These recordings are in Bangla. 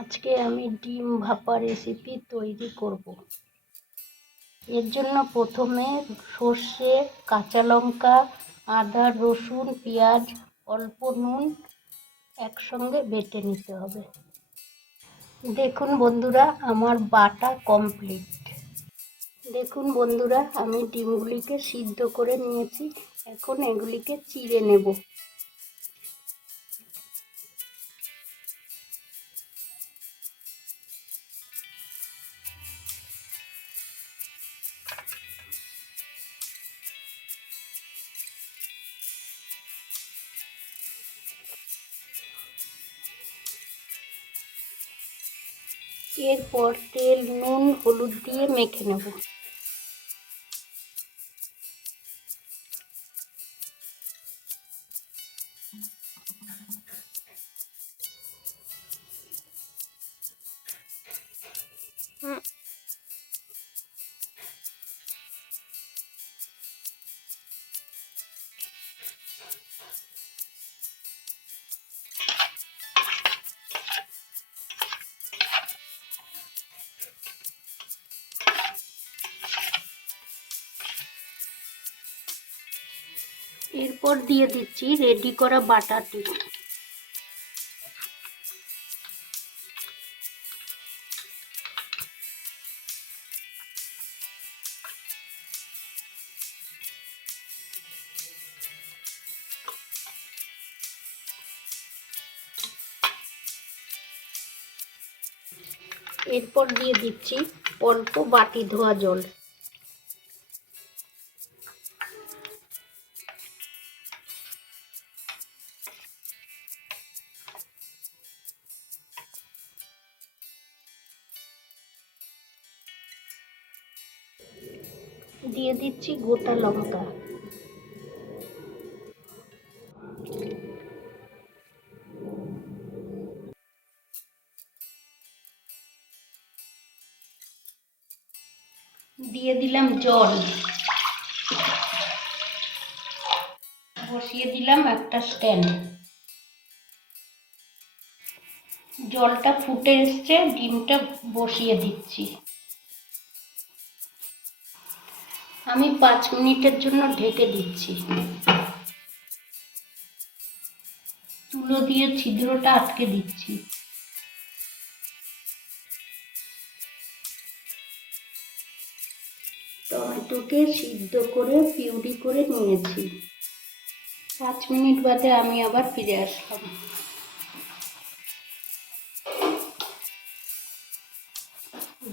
আজকে আমি ডিম ভাপা রেসিপি তৈরি করব। এর জন্য প্রথমে সর্ষে, কাঁচা লঙ্কা, আদা, রসুন, পেঁয়াজ, অল্প নুন একসঙ্গে বেটে নিতে হবে। দেখুন বন্ধুরা, আমার বাটা কমপ্লিট। দেখুন বন্ধুরা, আমি ডিমগুলিকে সিদ্ধ করে নিয়েছি। এখন এগুলিকে চিড়ে নেব। এরপর তেল, নুন, হলুদ দিয়ে মেখে নেব। এরপর দিয়ে দিচ্ছি রেডি করা বাটাটি। এরপর দিয়ে দিচ্ছি অল্প বাটি ধোয়া জল। দিয়ে দিচ্ছি গোটা লঙ্কা। দিয়ে দিলাম জল। বসিয়ে দিলাম একটা স্ট্যান্ড। জলটা ফুটে এসছে, ডিমটা বসিয়ে দিচ্ছি। আমি 5 মিনিটের জন্য ঢেকে দিচ্ছি। তুলো দিয়ে ছিদ্রটা আটকে দিচ্ছি। টমেটোকে সিদ্ধ করে পিউরি করে নিয়েছি। 5 মিনিট বাদে আমি আবার ফিরে আসলাম।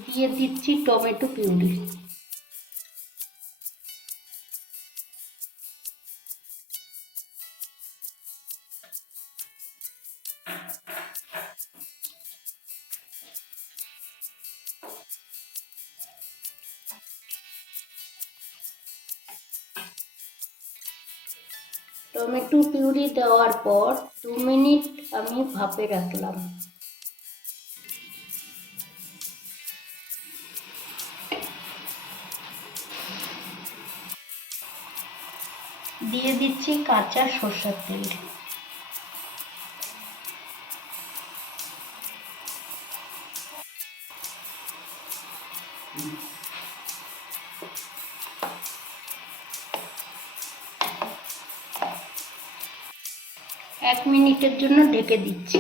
দিয়ে দিচ্ছি টমেটো পিউরি। টমেটো পিউরি দেওয়ার পর 2 মিনিট আমি ভাপে রাখলাম। দিয়ে দিচ্ছি কাঁচা সরষের তেল। এক মিনিটের জন্য ঢেকে দিচ্ছি।